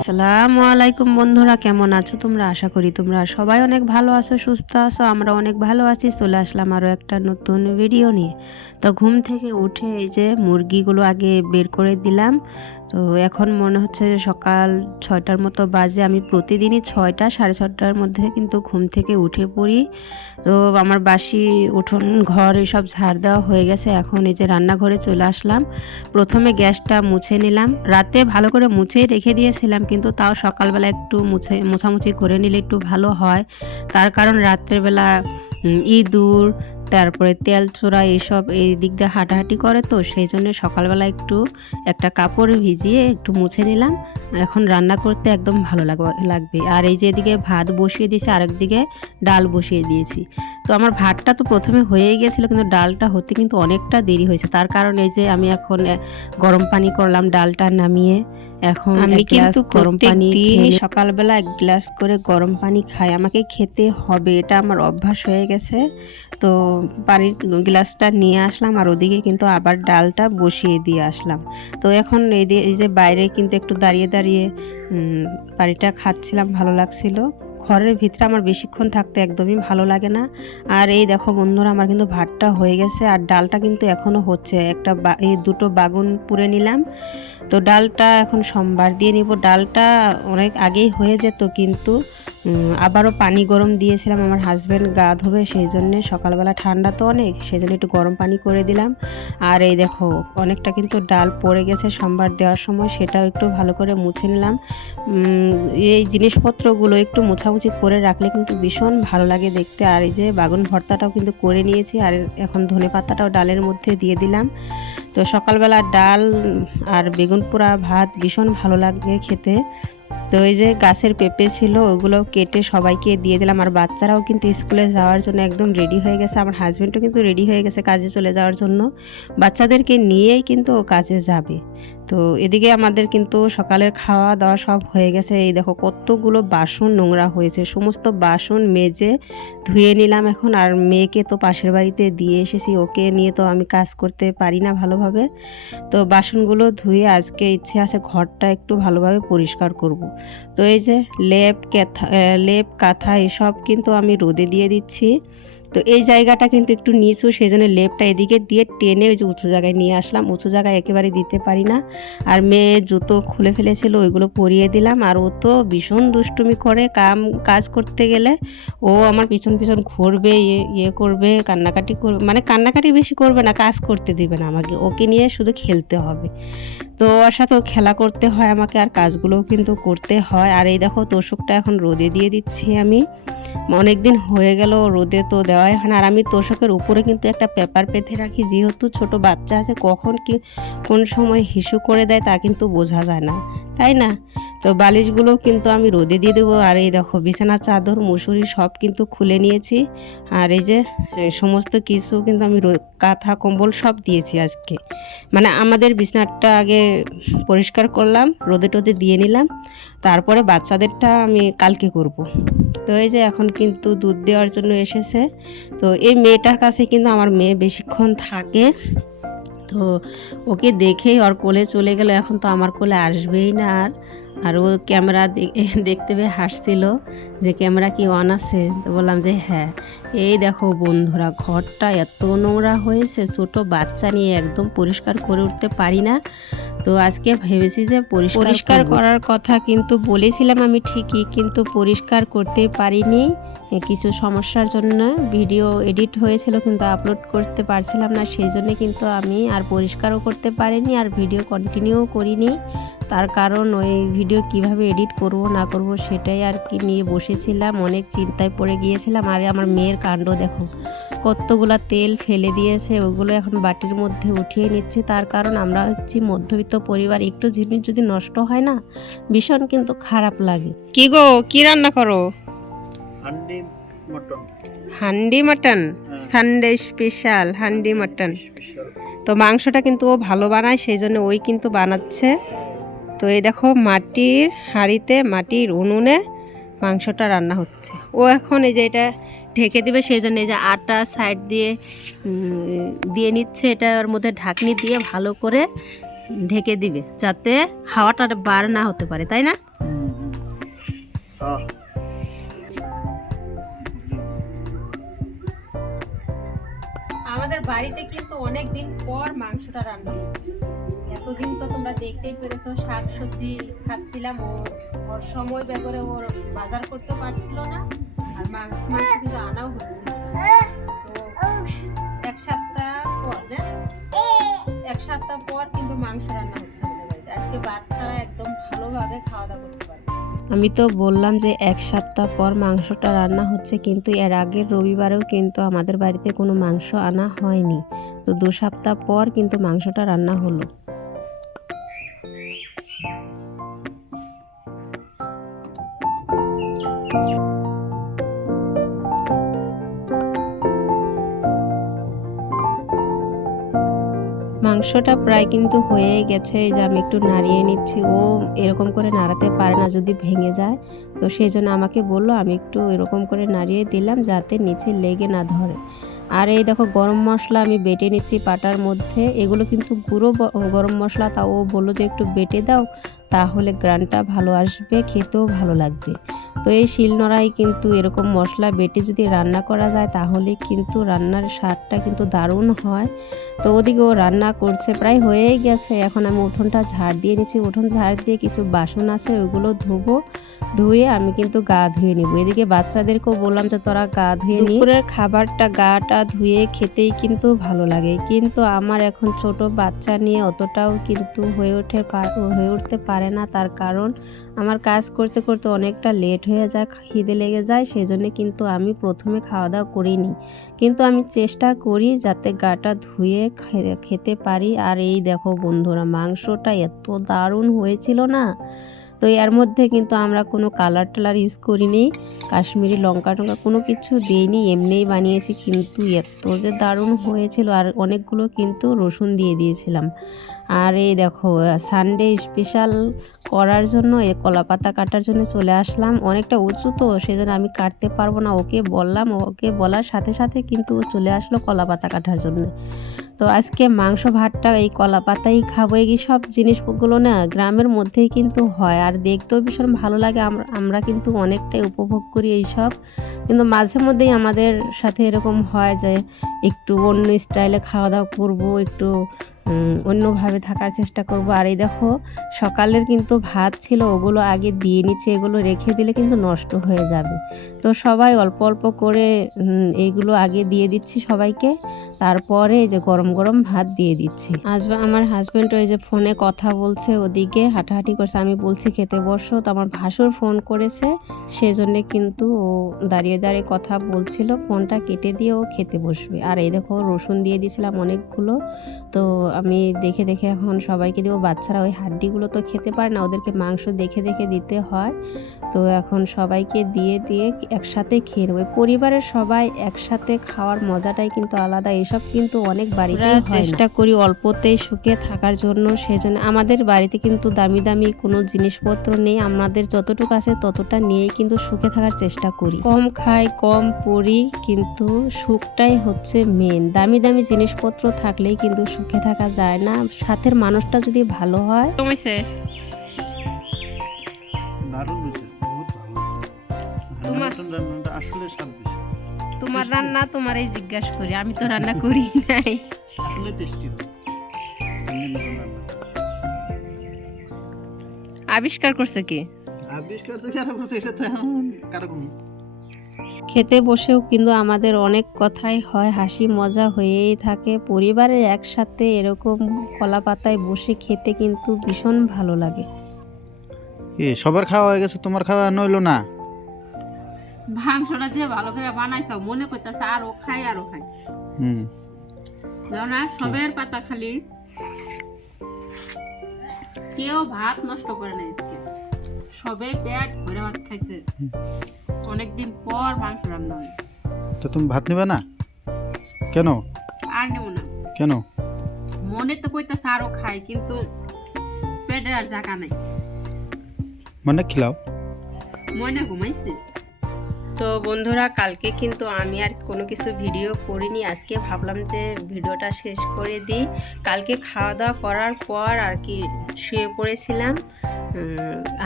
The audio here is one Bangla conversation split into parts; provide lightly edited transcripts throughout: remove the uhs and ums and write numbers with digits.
আসসালামু আলাইকুম বন্ধুরা, কেমন আছো তোমরা? আশা করি তোমরা সবাই অনেক ভালো আছো, সুস্থ আছো। আমরা অনেক ভালো আছি। চলে আসলাম আরও একটা নতুন ভিডিও নিয়ে। তো ঘুম থেকে উঠে এই যে মুরগিগুলো আগে বের করে দিলাম। তো এখন মনে হচ্ছে সকাল 6টার মতো বাজে। আমি প্রতিদিনই 6টা সাড়ে 6টার মধ্যে কিন্তু ঘুম থেকে উঠে পড়ি। তো আমার বাসি উঠোন ঘর এসব ঝাড় দেওয়া হয়ে গেছে। এখন এই যে রান্নাঘরে চলে আসলাম। প্রথমে গ্যাসটা মুছে নিলাম। রাতে ভালো করে মুছেই রেখে দিয়েছিলাম, কিন্তু তাও সকালবেলা একটু মোছামুছি করে নিলে একটু ভালো হয়। তার কারণ রাত্রেবেলা ইঁদুর, তারপরে তেল চোরা এইসব এই দিক দিয়ে হাঁটাহাঁটি করে, তো সেই জন্য সকালবেলা একটু একটা কাপড় ভিজিয়ে একটু মুছে নিলাম। এখন রান্না করতে একদম ভালো লাগবে। আর এই যে এদিকে ভাত বসিয়ে দিয়েছি, আরেকদিকে ডাল বসিয়ে দিয়েছি। তো আমার ভাতটা তো প্রথমে হয়েই গেছিলো, কিন্তু ডালটা হতে কিন্তু অনেকটা দেরি হয়েছে। তার কারণ এই যে আমি এখন গরম পানি করলাম ডালটা নামিয়ে। এখন আমি কিন্তু গরম পানি সকালবেলা 1 গ্লাস করে গরম পানি খাই। আমাকে খেতে হবে, এটা আমার অভ্যাস হয়ে গেছে। তো পানির গ্লাসটা নিয়ে আসলাম, আর ওদিকে কিন্তু আবার ডালটা বসিয়ে দিয়ে আসলাম। তো এখন এই যে বাইরে কিন্তু একটু দাঁড়িয়ে দাঁড়িয়ে পানিটা খাচ্ছিলাম, ভালো লাগছিল। ঘরের ভিতরে আমার বেশিক্ষণ থাকতে একদমই ভালো লাগে না। আর এই দেখো বন্ধুরা, আমার কিন্তু ভাতটা হয়ে গেছে, আর ডালটা কিন্তু এখনও হচ্ছে। এই দুটো বাগুন পুড়ে নিলাম। তো ডালটা এখন সোমবার দিয়ে নিব। ডালটা অনেক আগেই হয়ে যেত, কিন্তু আবারও পানি গরম দিয়েছিলাম আমার হাজব্যান্ড গা ধোবে, সেই জন্যে সকালবেলা ঠান্ডা তো অনেক, সেই জন্য একটু গরম পানি করে দিলাম। আর এই দেখো অনেকটা কিন্তু ডাল পড়ে গেছে সোমবার দেওয়ার সময়, সেটাও একটু ভালো করে মুছে নিলাম। এই জিনিসপত্রগুলো একটু মোছামুছি করে রাখলে কিন্তু ভীষণ ভালো লাগে দেখতে। আর এই যে বাগুন ভর্তাটাও কিন্তু করে নিয়েছি, আর এখন ধনেপাতাটাও ডালের মধ্যে দিয়ে দিলাম। তো সকালবেলা ডাল আর বেগুন পোড়া ভাত ভীষণ ভালো লাগে খেতে। তো এই যে গাছের পেঁপে ছিল, ওগুলো কেটে সবাইকে দিয়ে দিলাম। আর বাচ্চারাও কিন্তু স্কুলে যাওয়ার জন্য একদম রেডি হয়ে গেছে। আমার হাজব্যান্ডও কিন্তু রেডি হয়ে গেছে কাজে চলে যাওয়ার জন্য। বাচ্চাদেরকে নিয়েই কিন্তু ও কাজে যাবে। তো এদিকে আমাদের কিন্তু সকালের খাওয়া দাওয়া সব হয়ে গেছে। এই দেখো কতগুলো বাসন নোংরা হয়েছে, সমস্ত বাসন মেজে ধুয়ে নিলাম এখন। আর মেয়েকে তো পাশের বাড়িতে দিয়ে এসেছি, ওকে নিয়ে তো আমি কাজ করতে পারি না ভালোভাবে। তো বাসনগুলো ধুয়ে আজকে ইচ্ছে আছে ঘরটা একটু ভালোভাবে পরিষ্কার করব। তো এই যে লেপ কাঁথা এসব কিন্তু আমি রোদে দিয়ে দিচ্ছি। তো এই জায়গাটা কিন্তু একটু নিচু, সেই জন্য লেপটা এদিকে দিয়ে টেনে ওই যে উঁচু জায়গায় নিয়ে আসলাম। উঁচু জায়গায় একেবারে দিতে পারি না। আর মেয়ে জুতো খুলে ফেলেছিল, ওইগুলো পরিয়ে দিলাম। আর ও তো ভীষণ দুষ্টুমি করে কাজ করতে গেলে। ও আমার পিছন পিছন ঘুরবে, ইয়ে করবে, কান্নাকাটি করবে। মানে কান্নাকাটি বেশি করবে না, কাজ করতে দিবে না আমাকে, ওকে নিয়ে শুধু খেলতে হবে। তো ওর সাথেও খেলা করতে হয় আমাকে, আর কাজগুলোও কিন্তু করতে হয়। আর এই দেখো তোষকটা এখন রোদে দিয়ে দিচ্ছি আমি। অনেক দিন হয়ে গেল রোদে তো দেওয়াই হয় না। আর আমি তোষকের উপরে কিন্তু একটা পেপার পেতে রাখি, যেহেতু ছোট বাচ্চা আছে, কখন কি কোন সময় হিসু করে দেয় তা কিন্তু বোঝা যায় না, তাই না? তো বালিশগুলো কিন্তু আমি রোদে দিয়ে দেবো। আর এই দেখো বিছানার চাদর মুসুরি সব কিন্তু খুলে নিয়েছি। আর এই যে সমস্ত কিছু কিন্তু আমি কাঁথা কম্বল সব দিয়েছি আজকে। মানে আমাদের বিছানাটা আগে পরিষ্কার করলাম, রোদে টোদে দিয়ে নিলাম, তারপরে বাচ্চাদেরটা আমি কালকে করব। তো এই যে এখন কিন্তু দুধ দেওয়ার জন্য এসেছে। তো এই মেয়েটার কাছে কিন্তু আমার মেয়ে বেশিক্ষণ থাকে। তো ওকে দেখেই ওর কোলে চলে গেল, এখন তো আমার কোলে আসবেই না। আর ও ক্যামেরা দেখতে পেয়ে হাসছিল যে ক্যামেরা কি অন আছে। তো বললাম যে হ্যাঁ। এই দেখো বন্ধুরা, ঘরটা এত নোংরা হয়েছে, ছোট বাচ্চা নিয়ে একদম পরিষ্কার করে উঠতে পারি না। তো আজকে ভেবেছি যে পরিষ্কার করার কথা কিন্তু বলেছিলাম আমি ঠিকই, কিন্তু পরিষ্কার করতে পারিনি কিছু সমস্যার জন্য। ভিডিও এডিট হয়েছিল কিন্তু আপলোড করতে পারছিলাম না, সেই জন্য কিন্তু আমি আর পরিষ্কারও করতে পারিনি, আর ভিডিও কন্টিনিউ করিনি। তার কারণ ওই ভিডিও কিভাবে এডিট করব না করব সেটাই আর কি নিয়ে বসেছিলাম, অনেক চিন্তায় পড়ে গিয়েছিলাম। আর আমার মেয়ের কাণ্ড দেখো, কতগুলা তেল ফেলে দিয়েছে, ওগুলো এখন বাটির মধ্যে উঠিয়ে নিচ্ছে। তার কারণ আমরা হচ্ছি মধ্যবিত্ত পরিবার, একটু জিনিস যদি নষ্ট হয় না ভীষণ কিন্তু খারাপ লাগে। কি গো, কি রান্না করো? Handi mutton, Sunday special handi mutton. তো মাংসটা কিন্তু ও ভালো বানায়, সেই জন্য ওই কিন্তু বানাচ্ছে। তো এই দেখো মাটির হাঁড়িতে মাটির উনুনে মাংসটা রান্না হচ্ছে। ও এখন এই যে এটা ঢেকে দিবে, সেই জন্য এই যে আটা সাইড দিয়ে দিয়ে নিচ্ছে, এটার মধ্যে ঢাকনি দিয়ে ভালো করে ঢেকে দিবে যাতে হাওয়াটা বার না হতে পারে, তাই না? আমাদের বাড়িতে কিন্তু অনেক দিন পর মাংসটা রান্না হচ্ছে। এতদিন তো তোমরা দেখতেই পেরেছো শাকসবজি খাচ্ছিলাম, ওর সময় বের করে ওর বাজার করতে পারছিল না, আর মাংস কিন্তু আনাও হচ্ছিল না। তো এক সপ্তাহ পর কিন্তু মাংস রান্না হচ্ছে আমাদের বাড়িতে। আজকে বাচ্চারা একদম ভালোভাবে খাওয়া দাওয়া করতে পারে। আমি তো বললাম যে এক সপ্তাহ পর মাংসটা রান্না হচ্ছে, কিন্তু এর আগের রবিবারেও কিন্তু আমাদের বাড়িতে কোনো মাংস আনা হয়নি। তো 2 সপ্তাহ পর কিন্তু মাংসটা রান্না হলো। মাংসটা প্রায় কিন্তু হয়ে গেছে, এই যে আমি একটু নাড়িয়ে নিচ্ছি। ও এরকম করে নাড়াতে পারে না, যদি ভেঙে যায়। তো সেই জন্য আমাকে বললো, আমি একটু এরকম করে নাড়িয়ে দিলাম যাতে নিচে লেগে না ধরে। আর এই দেখো গরম মশলা আমি বেটে নিচ্ছি পাটার মধ্যে। এগুলো কিন্তু গুঁড়ো গরম মশলা, তা ও বললো যে একটু বেটে দাও, তাহলে গ্রানটা ভালো আসবে, খেতেও ভালো লাগবে। তো এই শিলনোড়ায় কিন্তু এরকম মশলা বেটে যদি রান্না করা যায় তাহলে কিন্তু রান্নার স্বাদটা কিন্তু দারুণ হয়। তো ওদিকে ও রান্না করছে, প্রায় হয়েই গেছে। এখন আমি উঠোনটা ঝাড় দিয়ে নিচ্ছি। উঠোন ঝাড় দিয়ে কিছু বাসন আছে ওইগুলো ধুবো, ধুয়ে আমি কিন্তু গা ধুয়ে নিব। এদিকে বাচ্চাদেরকেও বললাম যে তোরা গা ধুয়ে নি। দুপুরের খাবারটা গাটা ধুয়ে খেতেই কিন্তু ভালো লাগে, কিন্তু আমার এখন ছোট বাচ্চা নিয়ে অতটাও কিন্তু হয়ে উঠতে পারে না। তার কারণ আমার কাজ করতে করতে অনেকটা লেট হয়ে যায়, খিদে লেগে যায়। সেই জন্য কিন্তু আমি প্রথমে খাওয়া দাওয়া করিনি, কিন্তু আমি চেষ্টা করি যাতে গাটা ধুয়ে খেতে পারি। আর এই দেখো বন্ধুরা, মাংসটা এত দারুণ হয়েছিল না। তো এর মধ্যে কিন্তু আমরা কোনো কালার টালার ইউজ করিনি, কাশ্মীরি লঙ্কা টঙ্কা কোনো কিছু দিইনি, এমনিই বানিয়েছি। কিন্তু এত যে দারুণ হয়েছিল, আর অনেকগুলো কিন্তু রসুন দিয়ে দিয়েছিলাম। আর এই দেখো সানডে স্পেশাল করার জন্য এই কলা পাতা কাটার জন্য চলে আসলাম। অনেকটা উঁচু তো সেজন্য আমি কাটতে পারবো না, ওকে বললাম। ওকে বলার সাথে সাথে কিন্তু ও চলে আসলো কলা পাতা কাটার জন্য। তো আজকে মাংস ভাতটা এই কলা পাতাই খাবো। এই সব জিনিসগুলো না গ্রামের মধ্যেই কিন্তু হয়, আর দেখতেও ভীষণ ভালো লাগে। আমরা কিন্তু অনেকটাই উপভোগ করি এইসব। কিন্তু মাঝে মধ্যেই আমাদের সাথে এরকম হয় যে একটু অন্য স্টাইলে খাওয়া দাওয়া করবো, একটু অন্যভাবে থাকার চেষ্টা করব। আর এই দেখো সকালের কিন্তু ভাত ছিল, ওগুলো আগে দিয়ে নিচ্ছে। এগুলো রেখে দিলে কিন্তু নষ্ট হয়ে যাবে। তো সবাই অল্প অল্প করে এইগুলো আগে দিয়ে দিচ্ছি সবাইকে, তারপরে এই যে গরম গরম ভাত দিয়ে দিচ্ছি। আজ আমার হাজব্যান্ড ওই যে ফোনে কথা বলছে, ওদিকে হাঁটাহাঁটি করছে। আমি বলছি খেতে বসো, তো আমার ভাসুর ফোন করেছে, সেজন্য কিন্তু ও দাঁড়িয়ে দাঁড়িয়ে কথা বলছিল। ফোনটা কেটে দিয়ে ও খেতে বসবে। আর এই দেখো রসুন দিয়ে দিয়েছিলাম অনেকগুলো। তো আমি দেখে দেখে এখন সবাইকে দেবো। বাচ্চারা ওই হাড্ডিগুলো তো খেতে পারে না, ওদেরকে মাংস দেখে দেখে দিতে হয়। তো এখন সবাইকে দিয়ে দিয়ে একসাথে খেয়ে নেবো। পরিবারের সবাই একসাথে খাওয়ার মজাটাই কিন্তু আলাদা। এসব কিন্তু অনেক বাড়িতে চেষ্টা করি অল্পতেই সুখে থাকার জন্য। সেজন্য আমাদের বাড়িতে কিন্তু দামি দামি কোনো জিনিসপত্র নেই, আমাদের যতটুকু আছে ততটা নিয়েই কিন্তু সুখে থাকার চেষ্টা করি। কম খাই কম পড়ি, কিন্তু সুখটাই হচ্ছে মেন। দামি দামি জিনিসপত্র থাকলেই কিন্তু সুখে থাকা যায় না। সাথের মানুষটা যদি ভালো হয়। তোমার রান্না তোমারই জিজ্ঞাসা করি, আমি তো রান্না করি নাই। আবিষ্কার করছে কি? খেতে বসেও কিন্তু আমাদের অনেক কথাই হয়, হাসি মজা হয়েই থাকে। পরিবারের একসাথে এরকম কলা পাতায় বসে খেতে কিন্তু ভীষণ ভালো লাগে। সবার খাওয়া হয়ে গেছে, তোমার খাওয়া নইলো না? মাংসটা যে ভালো করে বানাইছো মনে করতেছে আরো খাই আরো খাই। না সবের পাতা খালি, কেউ ভাত নষ্ট করে না। সবে পেট ভরে ভাত খাইছে, অনেকদিন পর মাংস রান্না হয়। তো তুমি ভাত নিবে না কেন? আর নেব না কেন? মনে তো কইতাছে আরো খাই, কিন্তু পেটে আর জায়গা নাই। মানে খিলাও, মনে ঘুমাইছে। তো বন্ধুরা, কালকে কিন্তু আমি আর কোনো কিছু ভিডিও করিনি। আজকে ভাবলাম যে ভিডিওটা শেষ করে দিই। কালকে খাওয়া দাওয়া করার পর আর কি শুয়ে পড়েছিলাম,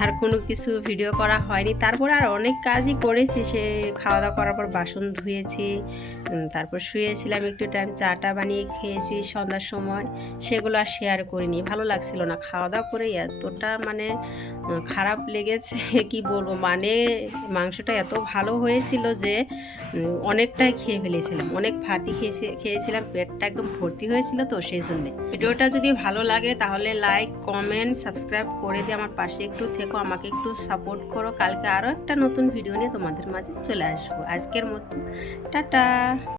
আর কোনো কিছু ভিডিও করা হয়নি। তারপরে আর অনেক কাজই করেছি, সে খাওয়া দাওয়া করার পর বাসন ধুয়েছি, তারপর শুয়েছিলাম একটু টাইম, চাটা বানিয়ে খেয়েছি সন্ধ্যার সময়। সেগুলো আর শেয়ার করিনি, ভালো লাগছিল না। খাওয়া দাওয়া করে এতটা মানে খারাপ লেগেছে কি বলবো, মানে মাংসটা এত ভালো হয়েছিল যে অনেকটাই খেয়ে ফেলেছিলাম, অনেক ভাতই খেয়েছিলাম, পেটটা একদম ভর্তি হয়েছিল। তো সেই জন্যে ভিডিওটা যদি ভালো লাগে তাহলে লাইক, কমেন্ট, সাবস্ক্রাইব করে দিয়ে আমার পাশে একটু থেকো, আমাকে একটু সাপোর্ট করো। কালকে আরও একটা নতুন ভিডিও নিয়ে তোমাদের মাঝে চলে আসবো। আজকের মতো টাটা।